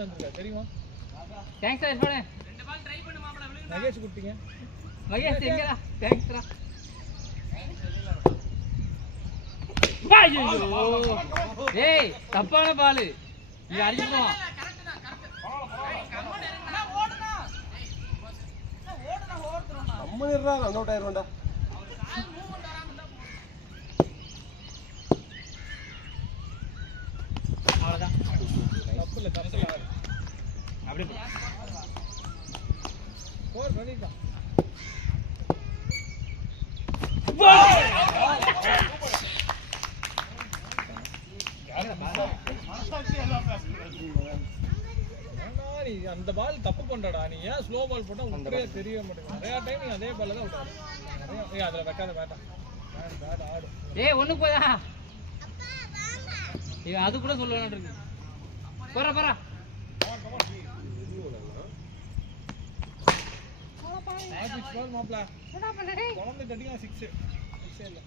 Win வந்திருக்கா தெரியுமா? Thanks sir போடு. ரெண்டு பால் ட்ரை பண்ணு மாப்ள விழுங்க. மகேஷ் குட்டிங்க. மகேஷ் எங்கடா? தேங்க்ஸ்டா. ஐயோ. டேய் தப்பான பால். இது அடிச்சுடா. கரெக்ட் தான் கரெக்ட். கம்மன் இறங்கடா ஓடுடா. ஓடுடா ஓடுறோம்டா. கம்மன் இருடா ரன் அவுட் ஆயிரும்டா. அவர் கால் மூவ்மென்ட் வராம இருந்தா அவ்வளவுதான். தப்புல அப்படியே போர் பண்ணிடலாம். அந்த பால் தப்பு பண்றடா. நீ ஏன் ஸ்லோ பால் போட்டா உங்களுக்கு தெரியவே மாட்டேங்குது. நிறைய டைம் நீ அதே பால்ல தான் விட்டாரு. நிறைய அதுல வைக்காத வேண்டாம். பேட் ஆடு. ஏய் ஒண்ணு போடா. இவன் அது கூட சொல்ல வேண்டாம் இருக்கு. போறா போறா. சிக்ஸ் பால் மாப்ள. என்னடா பண்ண டேய்? குழந்தை தட்டிங்க 6. 6 இல்ல.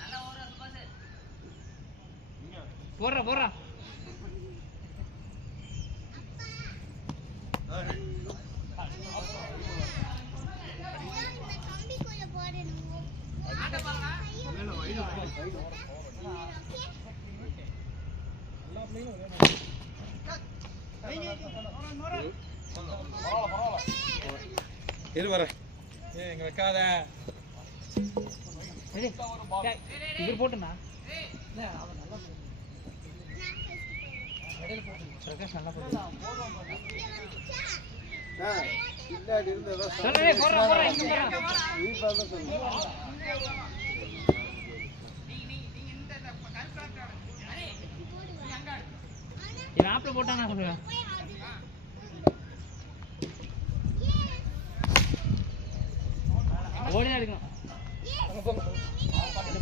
நல்லா ஓடுறா சுபாஷ். போறா போறா. ஆட்ட பாருடா. எல்லா பிளேயும் இரு வரேன். ஏய் இங்க வைக்காத. சரி. இவர் போட்டுனா. இல்ல அவன் நல்லா போடு. இடையில போடு. பிரகாஷ் நல்லா போடு. பின்னாடி இருந்ததா சொல்லு போறா போறா இங்க போறா. நீ பாரு சொல்லு. நீங்க இந்த கரெக்ட் ஆடு. அரே நீ அங்க ஆடு. இவன் ஆப்ல போட்டானா சொல்லுங்க. ஓடி அடிக்கணும்.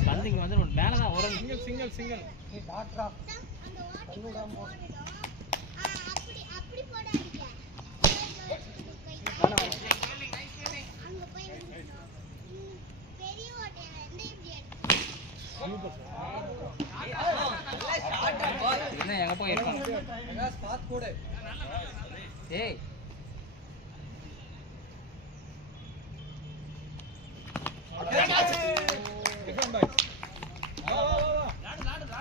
பந்து இங்க வந்து மேல தான் ஓரணும். சிங்கிள் நீ டாக்டரா கல்லுடாம போ. அப்படி போட அடிக்க அங்க போய் பெரிய ஓட்டையில இருந்து இப்படி என்ன எங்க போய் இருக்கான்? பிரகாஷ் பாத் போடு. ஏய் டிஃபன் பாய். வா வா வா.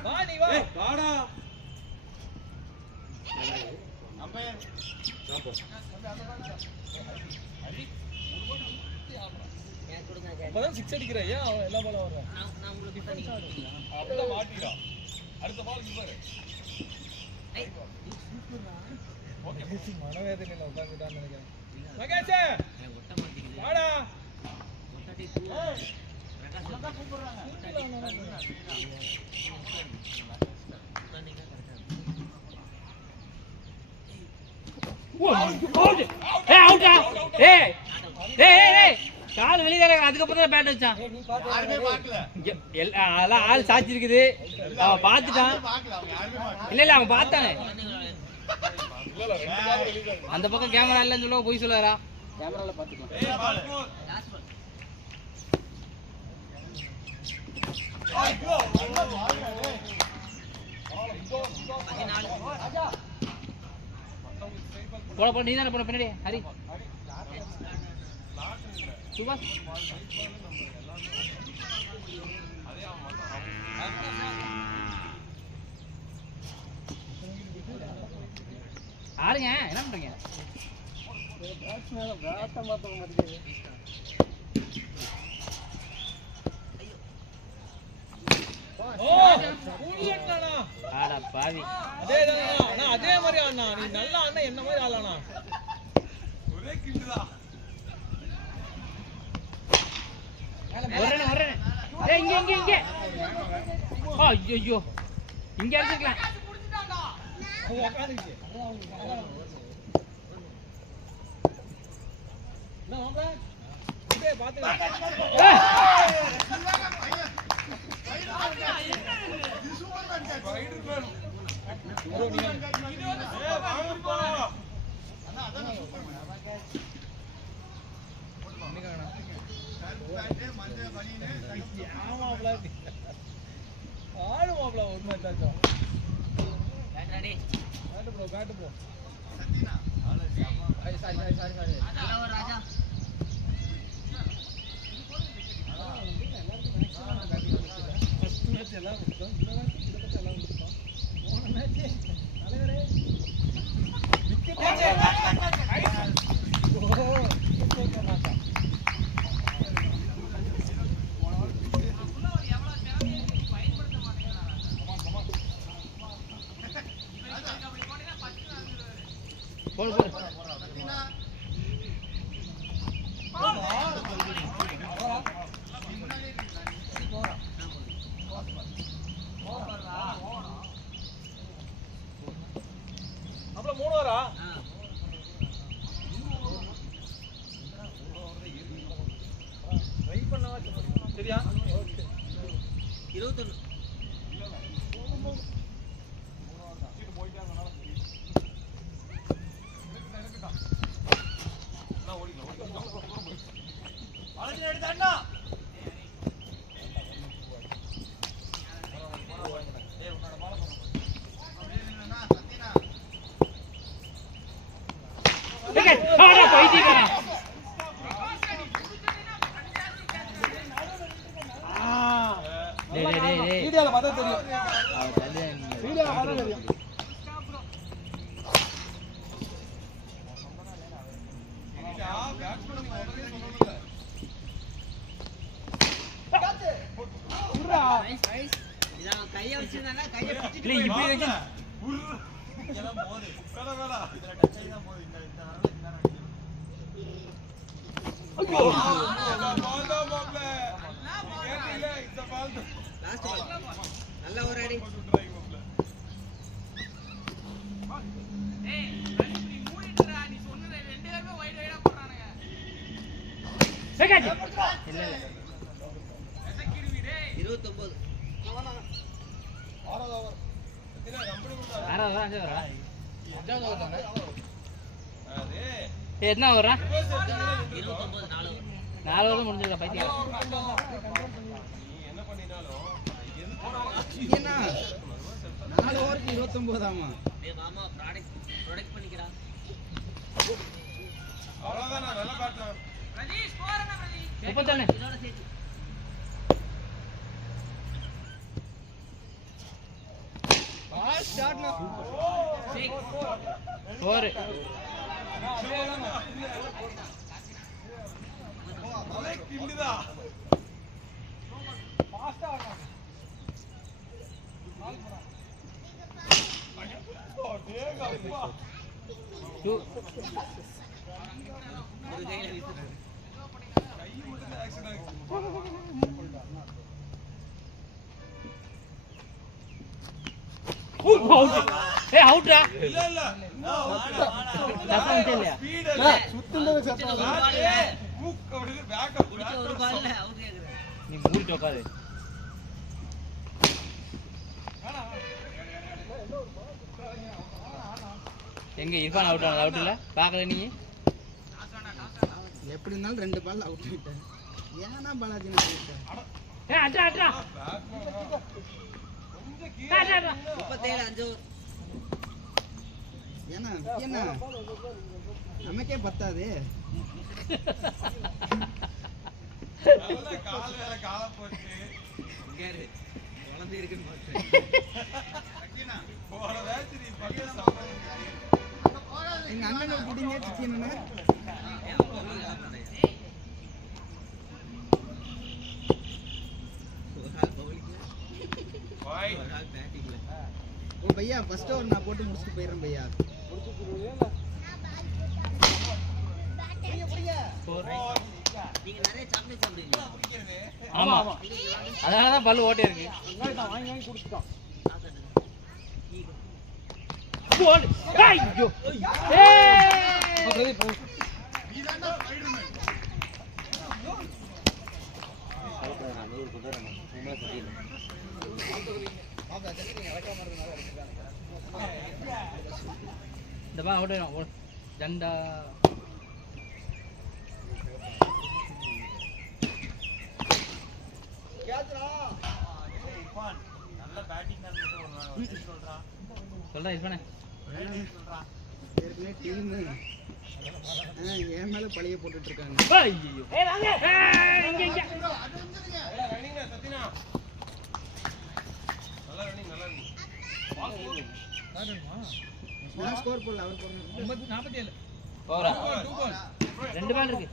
வா நீ வா. வாடா. அப்பதான் 6 அடிக்கிற. ஏன் அவன் எல்லா பாலும் வர்றான்? நான் உங்களுக்கு பண்ணி அப்படியே மாட்டிடா. அடுத்த பால் இவரு. ஓகே மனவேதனையில உட்கார்ந்துட்டான்னு நினைக்கிறேன். மகேஷ் ஒட்ட மாட்டேங்குது. வாடா. ஒட்டடி பிரகாஷ் கூப்பிடுறாங்க. ஏய் அவுட்டா. ஏய் ஏய் ஏய் கால் வெளிய தர. அதுக்கு அப்புறம் தான் பேட் வச்சான். யாருமே பார்க்கல. அதெல்லாம் ஆள் சாச்சி இருக்குது. அவன் பார்த்துட்டான். இல்ல இல்ல அவன் பார்த்தானே. அந்த பக்கம் கேமரா இல்லன்னு சொல்லுவா போய் சொல்லுறா. கேமரால பாத்துக்கலாம். போட போட நீ தானே போட பின்னாடி ஹரி சுபாஷ். ஆடுங்க என்ன பண்றீங்க? ஆடா பாவி. அதே மாதிரி ஆனா நீ நல்லா ஆனா என்ன மாதிரி ஆளானா ஒரே கிண்டுதான். வரேன். ஏய் இங்க. ஐயோ இங்க அடிச்சுக்கலாம். உட்காந்துச்சு. என்ன மாப்ள? இதே பாத்துக்கலாம். மேட்சும் bat ready bat bro sorry நல்லா ஒரு ராஜா ஃபர்ஸ்ட் மேட்ச் எல்லாம் முடிச்சோம் இந்த மேட்ச் இத பத்தி எல்லாம் முடிச்சோம் போன மேட்ச் தலைவரே விக்கெட் போடு அப்புறம் 3 வரா ட்ரை பண்ணவா சரியா ஓகே 21 வீடியோல பார்த்தா தெரியும். வீடியோல பார்த்தா தெரியும். கையை வச்சிருந்தாங்க கையை பிடிச்சிட்டு இப்படி வச்சு நல்ல ஒரு அடி நீ சொன்னது 2 பேருமே வைட் வைடா போறானுங்க இல்ல 29 என்ன வர்றா 4 முடிஞ்சிருக்கா பைத்தியம் என்ன 4 ஓவருக்கு 29 ஆமா மாமா ப்ராடக்ட் பண்ணிக்கிறா அவ்வளவுதான் நான் நல்லா பார்த்தேன். பிரதி ஸ்கோர் என்ன பிரதி 31 இதோட சேர்த்து ஸ்டார்ட்ல 4 கிண்டுதா ஃபாஸ்டா வரணும் ஒரு கையில வீசு அவுட்டா இல்ல இல்ல இல்லையா சுத்துனது சத்தம். மூக்கு அப்படியே பேக் அப் ஒரு பால்ல அவுட் கேக்குறேன் நீ மூடிட்டு உட்காரு எங்க இர்ஃபான் அவுட் இல்ல பாக்கல நீ எப்படி இருந்தாலும் 2 பால் அவுட் ஆயிட்டேன் ஏன்னா பாலாஜி நான் ஆயிட்டேன் அட்ரா கொஞ்சம் கீழே 37 5 ஏன்னா என்ன நமக்கே பத்தாது நல்ல கால் வேற கால போச்சு. கேரு குழந்தை இருக்குன்னு பார்த்தேன் போன மேட்ச் நீ பண்ண சம்பளம் எங்க அண்ணனை பிடிங்க சிக்கன்னு பாய் ஓ பையா ஃபர்ஸ்ட் ஓவர் நான் போட்டு முடிச்சிட்டு போயிடுறேன் பையா நீங்க நிறைய சாக்லேட் சாப்பிடுவீங்க ஆமா அதனால தான் பல்லு ஓட்டே இருக்கு வாங்கி வாங்கி குடிச்சிட்டோம் கோல் ஐயோ ஏய் பிரதீப் இந்த பா அவுட் ஆயிடும் ஜண்டா சொல்றா இஸ்மானே. ஏற்கனவே டீம் என் மேல பழிய போட்டுட்டு இருக்காங்க. ஐயோ ஏய் வாங்க இங்க இங்க ரன்னிங் சத்தினா நல்லா ரன்னிங் நான் ஸ்கோர் போடல, அவர் போடுறாரு. 47 போறா 2 கோல். 2 பால் இருக்கு.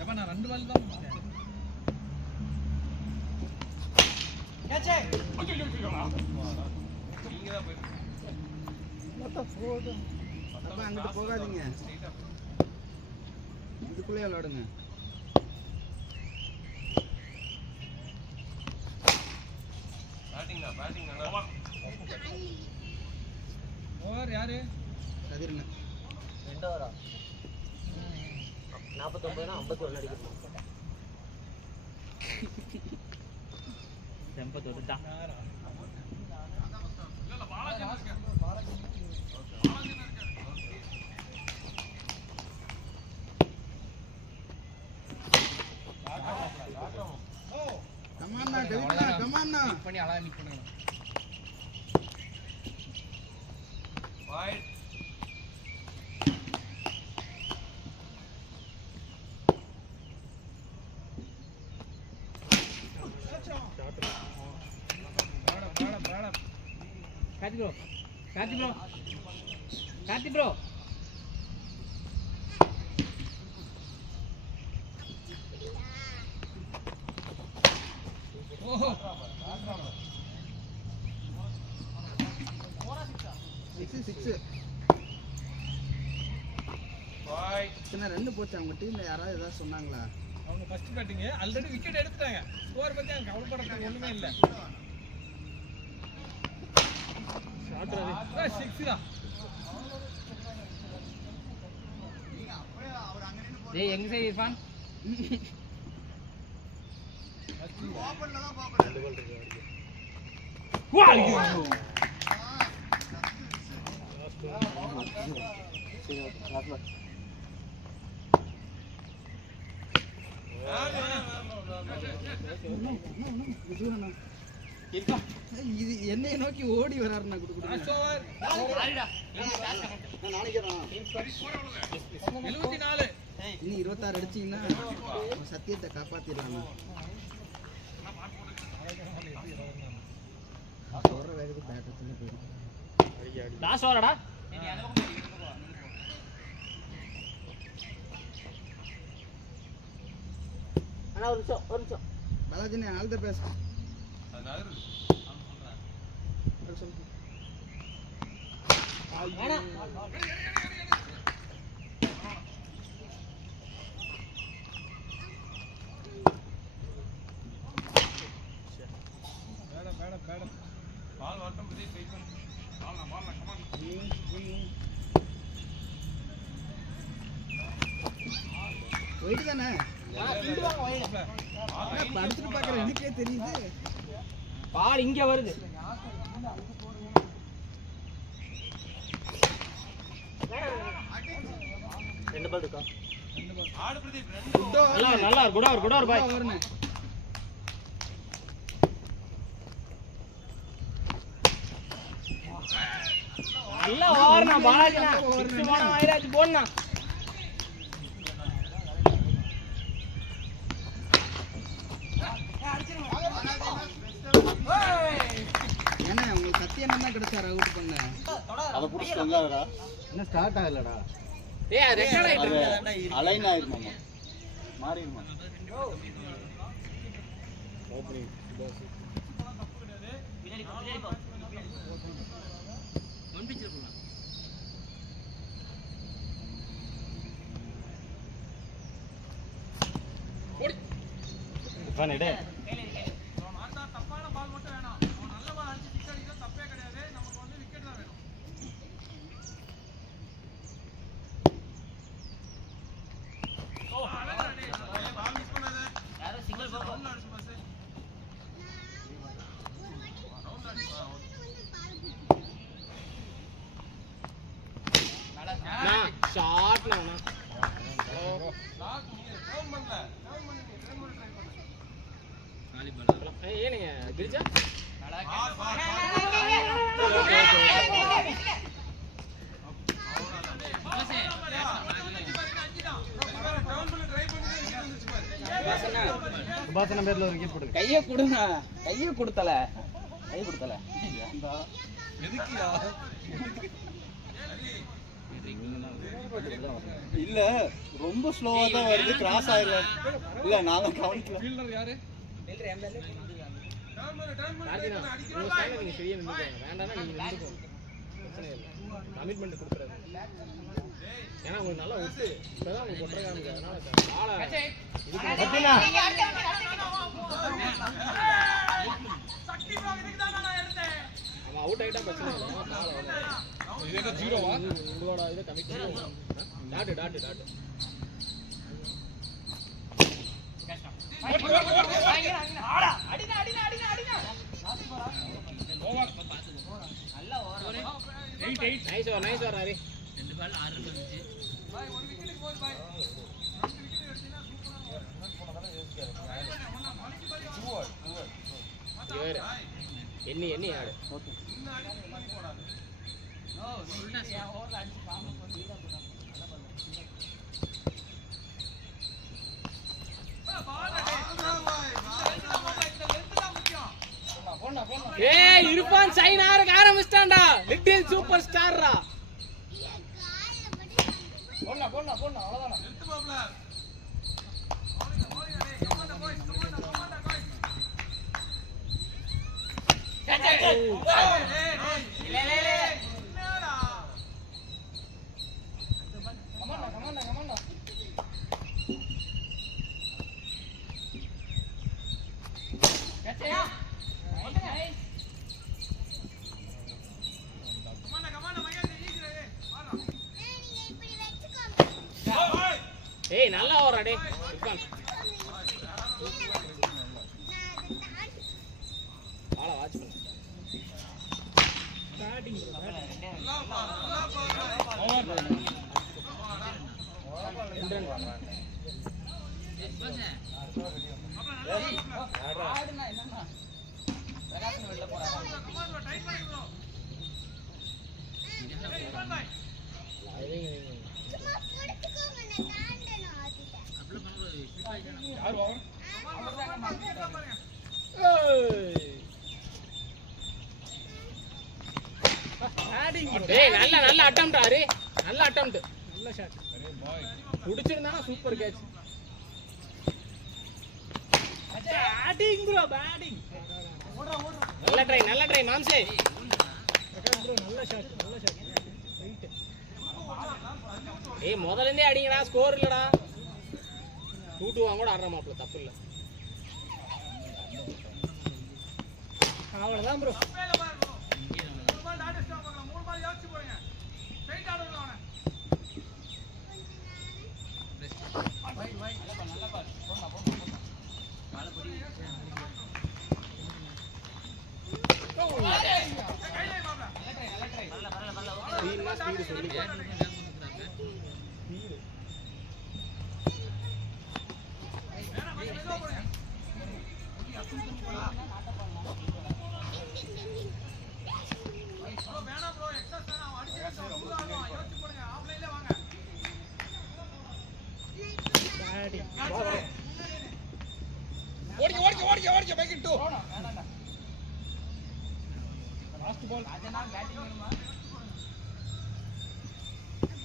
எப்ப நான் 2 பால் தான் போட்டேன். நீங்க தான் போய் அப்ப அங்கிட்டு போகாதீங்க, இதுக்குள்ளே விளையாடுங்க. பேட்டிங் நல்லா ஓவர் யாரு? கதிரண்ண 2 ஓவரா 49 னா 51 அடிக்கணும். டெம்போ தொட்டுட்டான். யாரா? கமான்னா கவிட்னா கமான்னா பண்ணி அழகா நிக் பண்ணுங்க. வைட் பாட கார்த்தி ப்ரோ ஓஹோ 6 வைட் சின்ன ரன் போச்சு. அவங்க டீம்ல யாராவது ஏதாவது சொன்னாங்களா? அவங்க ஃபர்ஸ்ட் பேட்டிங் ஆல்ரெடி விக்கெட் எடுத்துட்டாங்க. ஸ்கோர் பத்தி அவங்க கவலைப்படுறதுக்கு ஒண்ணுமே இல்ல. ஷாட் ரவி 6 தான். டேய் எங்க சைடு இர்ஃபான் வா இது என்னைய நோக்கி ஓடி வராருண்ணா. லாஸ்ட் ஓவர் ஆடிடா நான் நாளைக்கிறேன். 74. இன்னும் 26 அடிச்சீங்கன்னா சத்தியத்தை காப்பாத்திடலாம். சொல்ற வேகத்துக்கு பேட்டத்துல போயிடும். லாஸ்ட் ஓவரடா. அண்ணா ஒரு நிமிஷம் பாலாஜினே ஆல் தி பெஸ்ட். அதனால சொல்லுங்க. அண்ணா பேட பால் வரட்டும் பத்தி வெயிட் பண்ணு. பால் கமான் போயிட்டு தானே படிச்சுட்டு பாக்குறேன், எனக்கே தெரியுது. பால் இங்க வருது. ரெண்டு பால் இருக்கா? ஆடு பிரதீப் நல்லா குட் ஓவர் பாய். ஓவர்னே நல்ல ஓவர்னா பாலாஜினா. 6 போனா ஆயிராச்சு போடுனா. ஏன்னா உங்களுக்கு சத்தியம் என்ன கிடைச்சாரு அவுட் பண்ண? அதை புடிச்சு வந்தாடா. இன்னும் ஸ்டார்ட் ஆகலடா. ஏய் ரெக்கார்ட் ஆயிட்டு இருக்கு. அலைன் ஆயிருமாமா, மாறிடுமா. தப்பான பால் மட்டும் வேணாம். நல்ல பால் அடிச்சு சிக்ஸ் அடிச்சா தப்பே கிடையாது. நமக்கு வந்து விக்கெட் தான் வேணும். பால் மிஸ் பண்ணாத. யாரோ சிங்கிள் போக ரவுண்ட் அடிச்சு பாஸ். ஷாட்ல வேணா. லாக் நீ டர்ன் பண்ணல. டர்ன் பண்ணி ட்ரை பண்ணு. ஏனுங்க கிரிஜா உபாசன பேர்ல ஒரு கீப் போடு. கையை கொடுண்ணா, கையை கொடுத்தல, கை கொடுத்தல. எதுக்குயா இல்ல ரொம்ப ஸ்லோவா தான் வருது, கிராஸ் ஆயிரும். இல்ல நான் தான் கவனிக்கல. ஃபீல்டர் யாரு நீங்க சரியா நின்றுக்கோங்க, வேண்டாம்னா நீங்க நின்றுக்கோங்க, பிரச்சனை இல்லை. கமிட்மெண்ட் கொடுக்குறது ஏன்னா உங்களுக்கு நல்லா விட்டு இப்பதான் உங்களுக்கு கொட்டுற காமிக்கு, அதனால ஆளை அவன் அவுட் ஆகிட்டா பிரச்சனை இல்லை. இது என்ன ஜீரோவா உங்களோட இதை கமிட் பண்ணி டாட்டு டாட்டு டாட்டு nice over nice over Hari. 2 ball 6 run வந்துச்சு. எண்ணி எண்ணி ஆடு. ஏய் இருப்பான் சைன் ஆரக்க ஆரம்பிச்சிட்டான்டா, லிட்டில் சூப்பர் ஸ்டார்ரா. போடலாம் அவ்வளவுதானா. ஏய் நல்லா ஓடுறா டேய் இருப்பான். ஆளை வாட்ச் பண்ணு. ஸ்டார்டிங் ஆடுனா என்னன்னா பிரகாசன் வெளில போறாங்க. யார் ஓவர் டேய் நல்ல நல்ல அட்டெம்ப்ட் ஆரு, நல்ல அட்டெம்ப்ட், நல்ல ஷாட். புடிச்சிருந்தானா super catch. Batting bro batting. நல்ல ட்ரை மாம்சே. ப்ரோ நல்ல ஷாட் ரைட். ஏய் முதல்ல இருந்தே அடிங்கடா, ஸ்கோர் இல்லடா. 2-2 கூட ஆடுற மாப்ள, தப்பு இல்ல. அவ்வளவுதான் ப்ரோ. ஸ்பீடு சொல்லி ஓடிக்க பைக் இட்டு லாஸ்ட் பால்.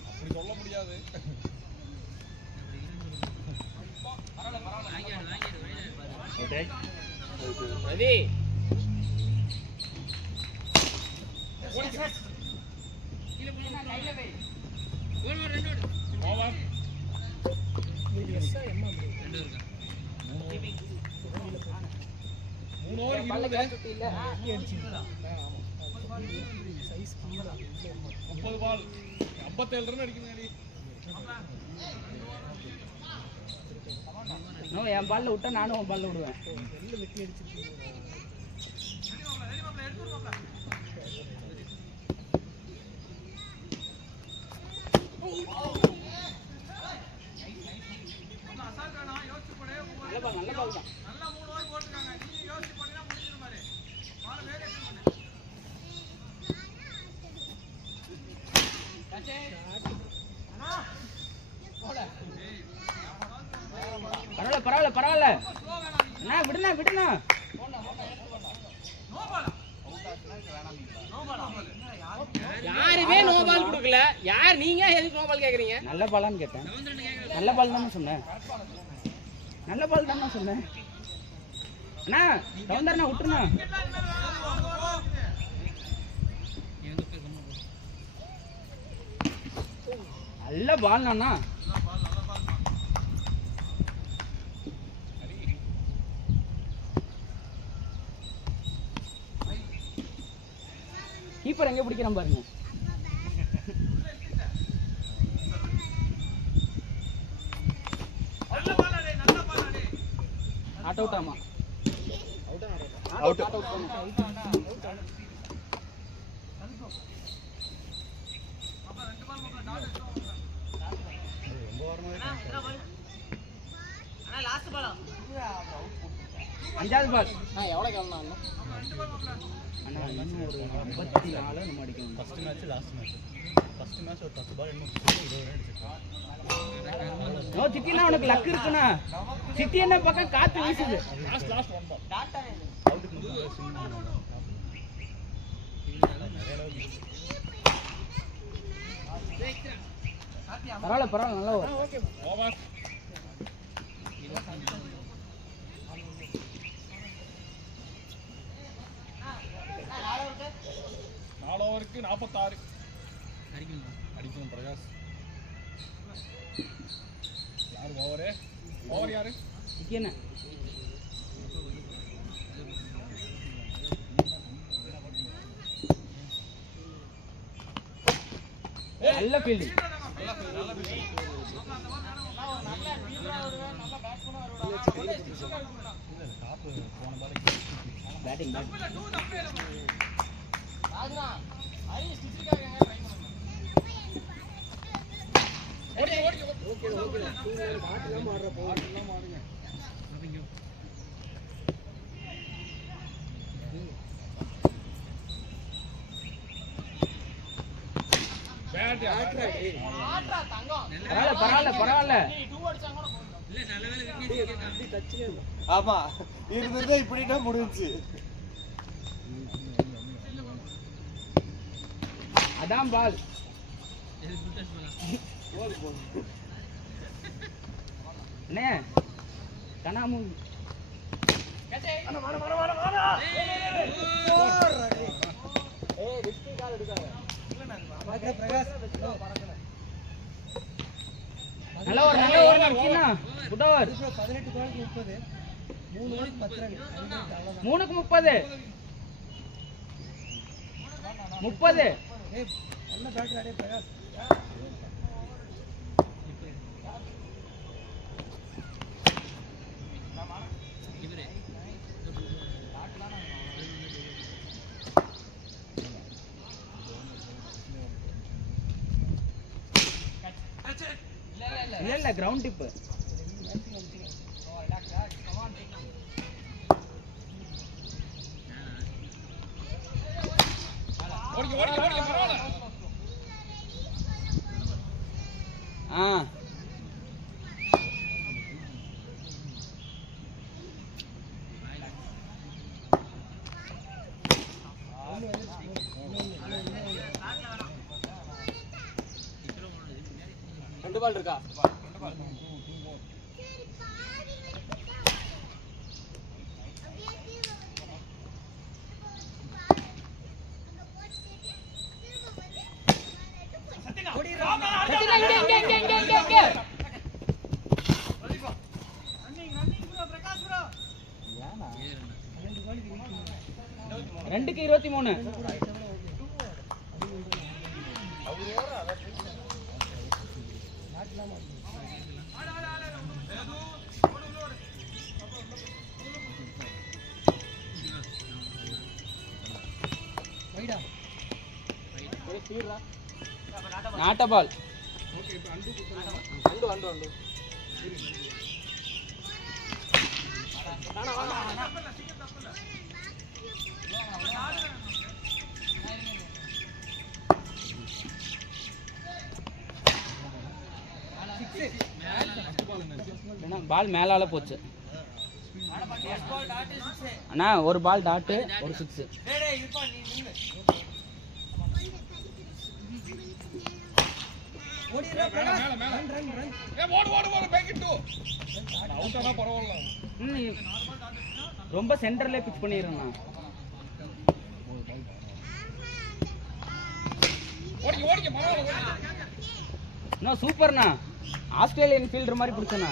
அப்படி சொல்ல முடியாது. Ready over. 3 ஓவர் 20 30 பால் 57 ரன் அடிக்கணும். என் பால்ல விட்டா நானும் உன் பால்ல விடுவேன். நல்ல பால் தான் நல்லா 3 ஓவர் போட்டுருக்காங்க. நீங்க யோசிச்சு போட்டீங்கன்னா முடிஞ்சிரும் பாரு. பால் வேரியேஷன் பண்ணு. பரவாயில்ல அண்ணா விடுண்ணா யாருமே நோ பால் கொடுக்கல. யார் நீங்க எதுக்கு நோ பால் கேக்குறீங்க? நல்ல பாலான்னு கேட்டேன். நல்ல பால் தானே சொன்னேன். அண்ணா சவுந்தரண்ணா விட்டுருண்ணா. நல்ல பால் அண்ணா. கீப்பர் எங்க பிடிக்கிறான் பாருங்க. நாட் அவுட் ஆமா. அவுட். அஞ்சாவது பால். எவ்வளவு கிளம்புனா அண்ணா இன்னும் ஒரு 54 நம்ம அடிக்கணும். First match last match. First match ஒரு 10 பால் இன்னும் 20 ரன் அடிச்சிருக்கான். நோ சித்தினா உனக்கு லக் இருக்குண்ணா. சித்தி என்ன பக்கம் காத்து வீசுது. லாஸ்ட் ஒன் பால். அவுட்டுக்கு முன்னாடி சின்ன பரவாயில்ல நல்லா வரும். ஓவர். நாலு ஓவருக்கு 46 அடிக்கணும் பிரகாஷ். யாரு ஓவர் யாரு? சித்தியண்ணா நல்ல ஃபீல்டிங். பேட்டிங் பரவாயில்ல. ஆமா இருந்தது இப்படின்னா முடிஞ்சு. அதான் பால். அண்ணே கனாமு நல்ல ஒரு நிக்கீனா. Good over. 18 பாலுக்கு 30. 3 ஓவருக்கு 10 ரன். 3க்கு 30. ஏய் நல்ல பேட்டர் அடே பிரகாஷ். இல்ல கிரவுண்ட் டிப். ரெண்டு பால் இருக்கா? ரெண்டுக்கு 23. நாட்ட பால். பால் மேலால போச்சு அண்ணா. ஒரு பால் டாட்டு ஒரு 6. ரொம்ப சென்டர்ல பிச் பண்ணிடுறேண்ணா. இன்னும் சூப்பர்ண்ணா. ஆஸ்திரேலியன் ஃபீல்டர் மாதிரி பிடிச்சண்ணா.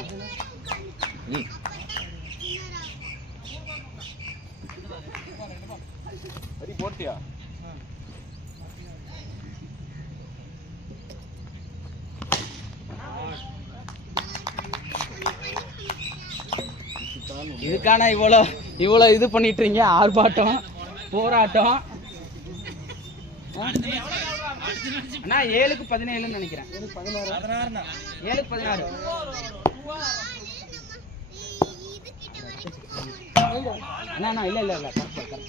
போட்டியா இதுக்கான இவ்வளோ இது பண்ணிட்டுறீங்க. ஆர்ப்பாட்டம் போராட்டம். அண்ணா 7க்கு 17 நினைக்கிறேன். 7க்கு 16. அண்ணா இல்ல கரெக்டா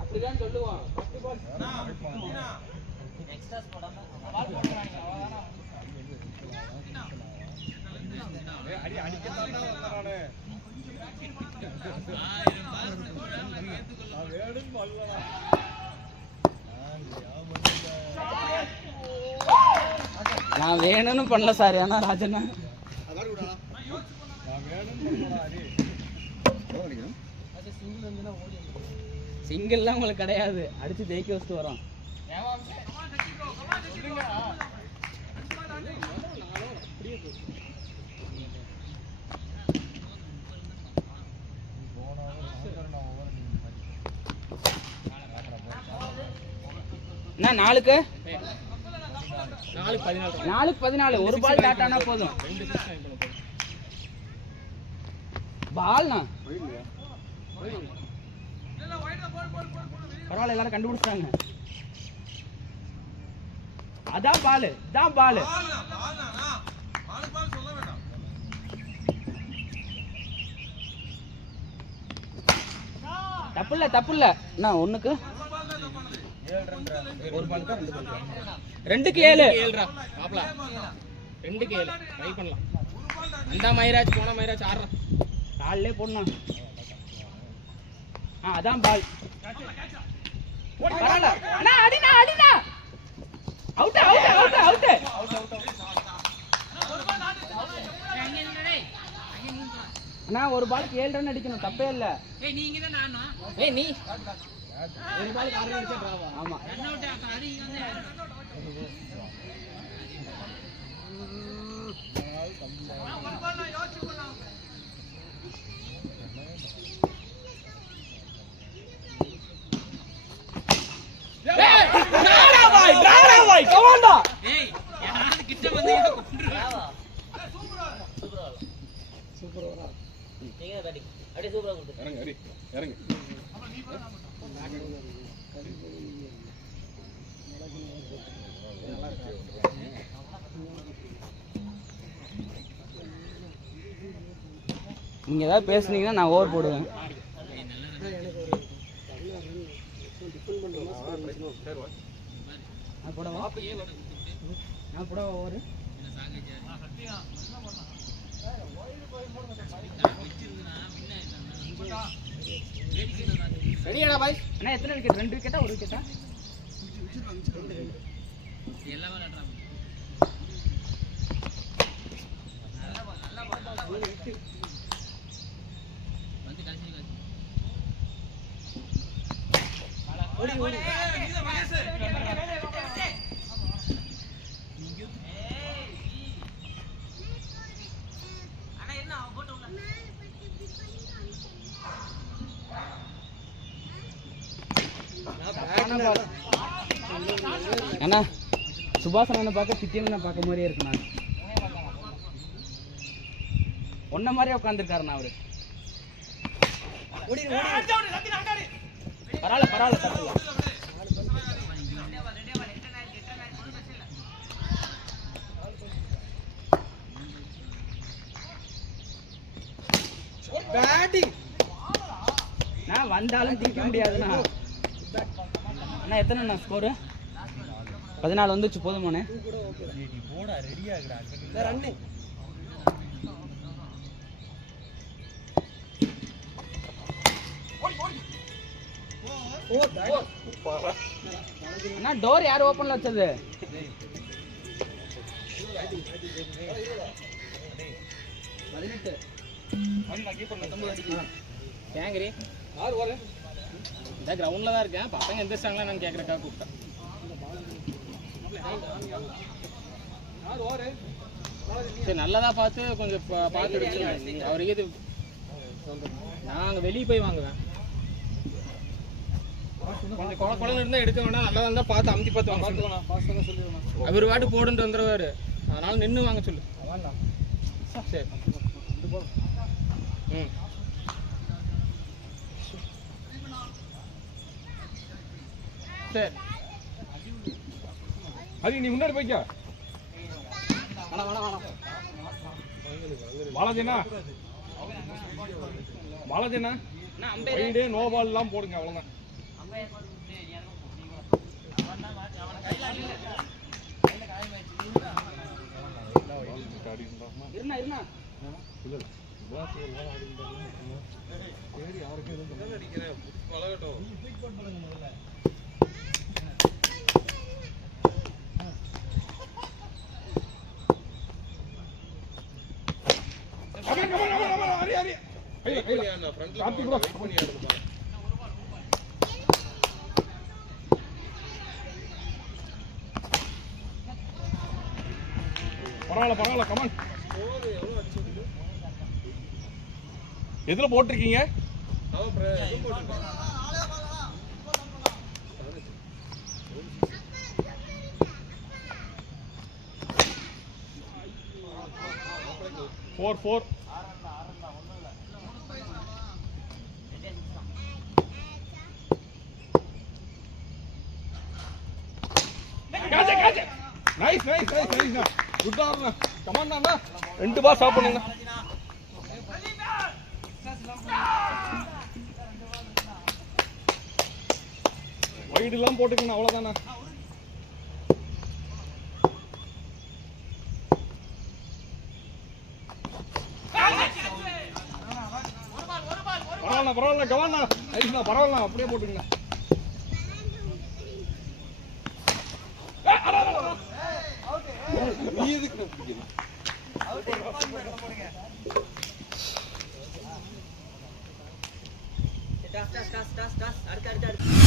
அப்படிதான் சொல்லுவோம். நான் வேணும்னு பண்ணல சார். ஏன்னா ராஜண்ணா சிங்கிள்லாம் உங்களுக்கு கிடையாது. அடிச்சு ஜெயிக்க வச்சுட்டு வரோம். என்ன 4க்கு 14. ஒரு பால் டாட் ஆனா போதும். பால்னா பரவாயில்ல, எல்லாரும் கண்டுபிடிச்சாங்க. அதான் பால். தப்பு இல்ல. என்ன 1க்கு ஒரு பால் தான் 2க்கு 7. 2க்கு 7 ட்ரை பண்ணலாம். அந்த மைராஜ் போன மைராஜ் ஆடுறான். கால்லே போடணும். அதான் பால். பரவாயில்ல அண்ணா. அடினா அவுட். அண்ணா ஒரு பாலுக்கு 7 ரன் அடிக்கணும். தப்பே இல்ல. நீ ஒரு பாலுக்கு 6 ரன் அடிச்சா டிராவா? ஆமா. நீங்க ஏதாவது பேசுனீங்கன்னா நான் ஓவர் போடுவேன். நான் போட ஓவர். ரெடியாடா பாய்? அண்ணா எத்தனை விக்கெட்? 2 விக்கெட்டா 1 விக்கெட்டா? அண்ணா சுபாசன பார்க்க சித்தியனை பார்க்க மாதிரியே இருக்குண்ணா. ஒன்ன மாதிரியே உட்காந்துருக்காருண்ணா அவரு. பரவாயில்ல தப்பு. பேட்டிங் நான் வந்தாலும் திக்க முடியாதுண்ணா. அண்ணா எத்தனை ஸ்கோரு? 14 வந்துச்சு போதுமானே. நீ போடா ரெடியா இருக்குடா. ரன்னு அண்ணா டோர் யார் ஓப்பன்ல வச்சது? கேங்கரி இந்த கிரவுண்டில் தான் இருக்கேன். பசங்க எந்திரிச்சாங்களா நான் கேட்குறக்காக கூப்பிட்டேன். சரி நல்லதா பார்த்து கொஞ்சம் பார்த்து எடுத்து அவருக்கு இது நான் அங்கே வெளியே போய் வாங்குவேன். கொஞ்சம் குழந்தை இருந்தால் எடுக்க வேண்டாம். நல்லா இருந்தால் பார்த்து அமுத்தி பார்த்து வாங்க. அவர் வாட்டு போடுன்ட்டு வந்துடுவார். அதனால நின்று வாங்க சொல்லு. சரி ம் சரி அது நீ முன்னாடி போய்க்க. பாலாஜினா பாலாஜினா வைடு நோ பால் எல்லாம் போடுங்க அவ்வளவுதான். இருண்ணா பரவாயில்ல கமான். எதுல போட்டிருக்கீங்க? ஃபோர் நைஸ் குட் ஆர்னா. கமான் அண்ணா 2 பால் ஸ்டாப் பண்ணுங்க. வைடு எல்லாம் போட்டுக்கணும் அவ்வளவுதானா. பரவாயில்ல கவாண்ணா நைஸ்ண்ணா. பரவாயில்ல அப்படியே போட்டுக்கங்க. நீ எதுக்கு அடுத்து